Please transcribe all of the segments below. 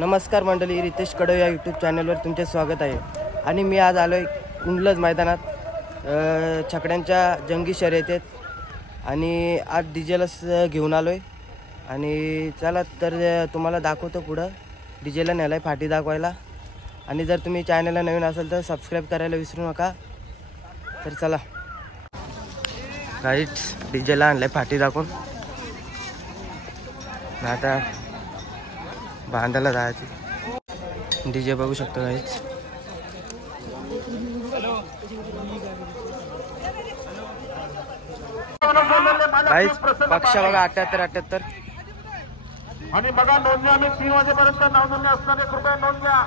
नमस्कार मंडळी, रितेश कडव या यूट्यूब चॅनलवर तुमचे स्वागत आहे। आणि मी आज आलोय कुंडलज मैदानात छकड्यांच्या जंगी शर्यतीत आणि आज डीजेलच घेऊन आलोय। आणि चला तर तुम्हाला दाखवतो पुढे डीजेला नेलाय फाटी दाखवायला। आणि जर तुम्ही चॅनलला नवीन असाल तर सबस्क्राइब करायला विसरू नका। तर चला गाईड्स, डीजेला आणलाय फाटी दाखवून, आता बांधायला जायचं। डीजे बघू शकतो गाईड्स। गाईड्स पक्षा बघा 78 आणि बघा नोंदणी आम्ही 3 वाजेपर्यंत नोंदणी असणार आहे। कृपया नोंद घ्या।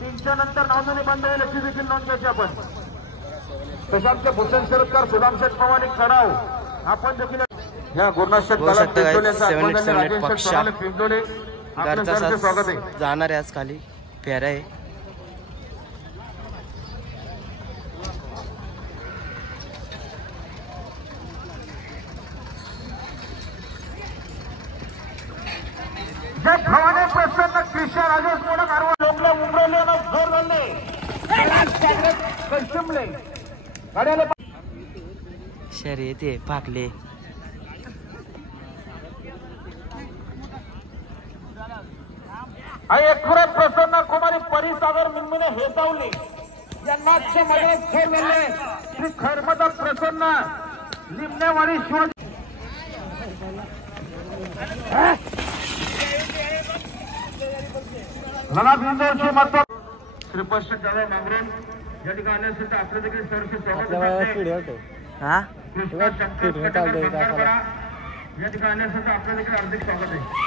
3च्या नंतर नोंदणी बंद होईल याची देखील नोंद घ्यायची आपण। प्रशांत भूषण शरदकर, सुदाम शेठ पवानी खडाव आपण देखील या गुरुनाथ शेठ पक्षा स्वागत आहे। जाणार आहे आज खाली फेरा आहे। जय भवानी प्रसन्न कृष्ण राजेश मोडक आरवा लोकले उमरले ना जोर धरले कष्टमले गाड्याला शर्यत आहे पाकले। एकपुरे प्रसन्न कुमारी परिसागर मिनमिने हेतावली यांनाच्या मदत ठेवलेले श्री खैरमदा प्रसन्न निमनेवाडी शिवाजी लगा बिंदूची मत श्रीपष्ट जाधव मांगरून या ठिकाणी सुद्धा आपले देखील सहर्ष स्वागत आहे। हा कृष्णा शंकर या ठिकाणी सुद्धा आपले देखील हार्दिक स्वागत आहे।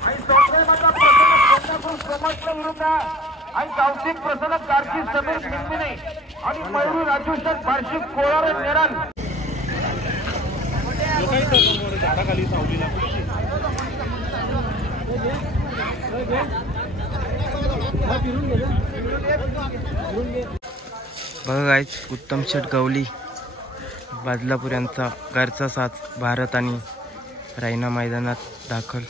आणि चौधरी माता प्रसन्न समजच्या विरुद्ध आणि गावठी प्रसन्न कारकी समीर निंबिने आणि मयुरी राजू शेठ बार्शी कोळारे नेराल बघा गाईज, उत्तम शेठ गवली बदलापूर यांचा घरचा साथ भारत आणि रायना मैदानात दाखल।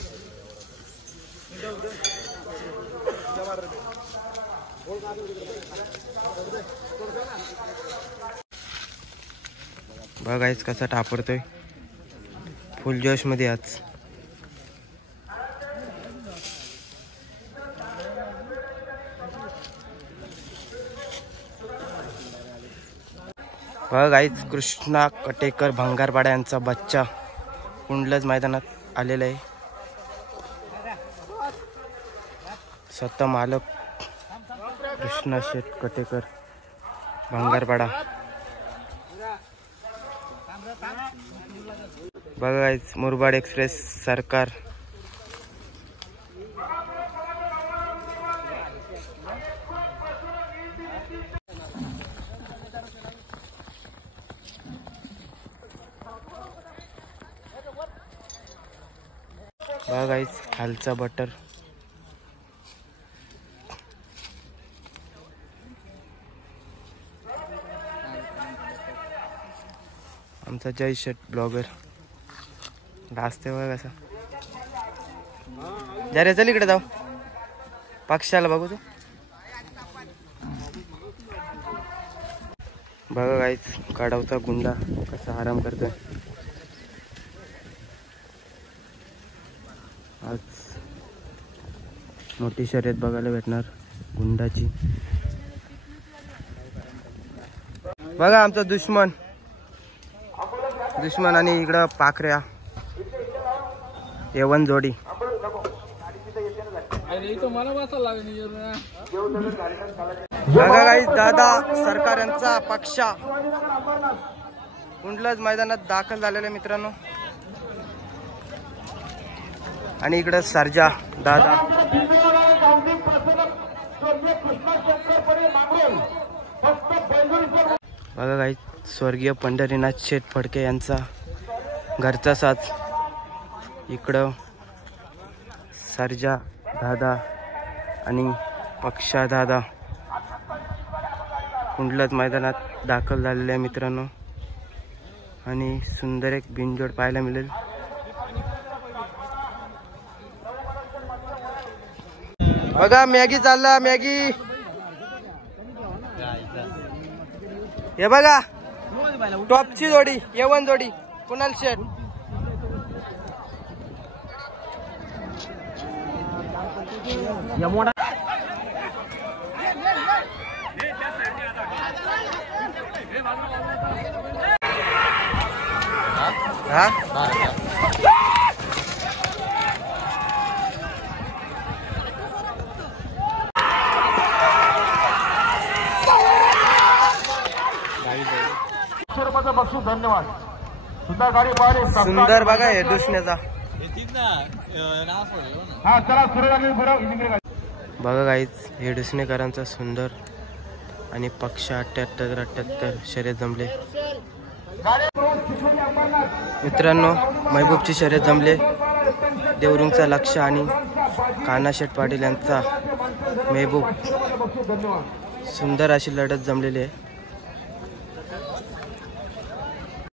बघा गाईज कसा टापरतोय, फुल जोश मध्ये आज। बघा गाईज, कृष्णा कटेकर भंगारपाडा यांचा बच्चा कुंडलज मैदानात आलेला आहे। स्वतः मालक कृष्णा शेठ कटेकर भंगारपाडा। बघा गाईज, मुरबाड एक्सप्रेस सरकार बघा गाईज, खालचा बटर आमचा जय शेठ ब्लॉगर लाजते बघा कसा। जरे चल इकडे जाऊ, पक्षाला बघू तू। बघा गाईज, काढावचा गुंडा कसा आराम करतोय। आज मोठी शर्यत बघायला भेटणार गुंडाची। बघा आमचा दुश्मन आणि इकडं पाखऱ्या येवन जोडी। बघा गाईज, दादा सरकार यांचा पक्षा कुंडलज मैदानात दाखल झालेला मित्रांनो। आणि इकडं सर्जा दादा। बघा गाईज, स्वर्गीय पंढरीनाथ शेठ फडके यांचा घरचा साथ इकडं सर्जा दादा आणि पक्षा दादा कुंडलज मैदानात दाखल झालेले आहे मित्रांनो। आणि सुंदर एक बिनजोड पाहायला मिळेल। बघा मॅगी चालला मॅगी. हे बघा टॉपची जोडी A1 जोडी कुणाल शेट. हा रुपयाचं बक्षीस. धन्यवाद. सुद्धा गाडी पाहिली. सुंदर बघा हे दुसण्याचा. हा चला सुरू लागली. बघा गाईच हे दुसणेकरांचा सुंदर आणि पक्ष 78-78 शर्यत जमले. मित्रांनो महबूबची शर्यत जमले. देवरुंगचा लक्ष आणि कान्हाशेठ पाटील यांचा महबूब. सुंदर अशी लढत जमलेली आहे.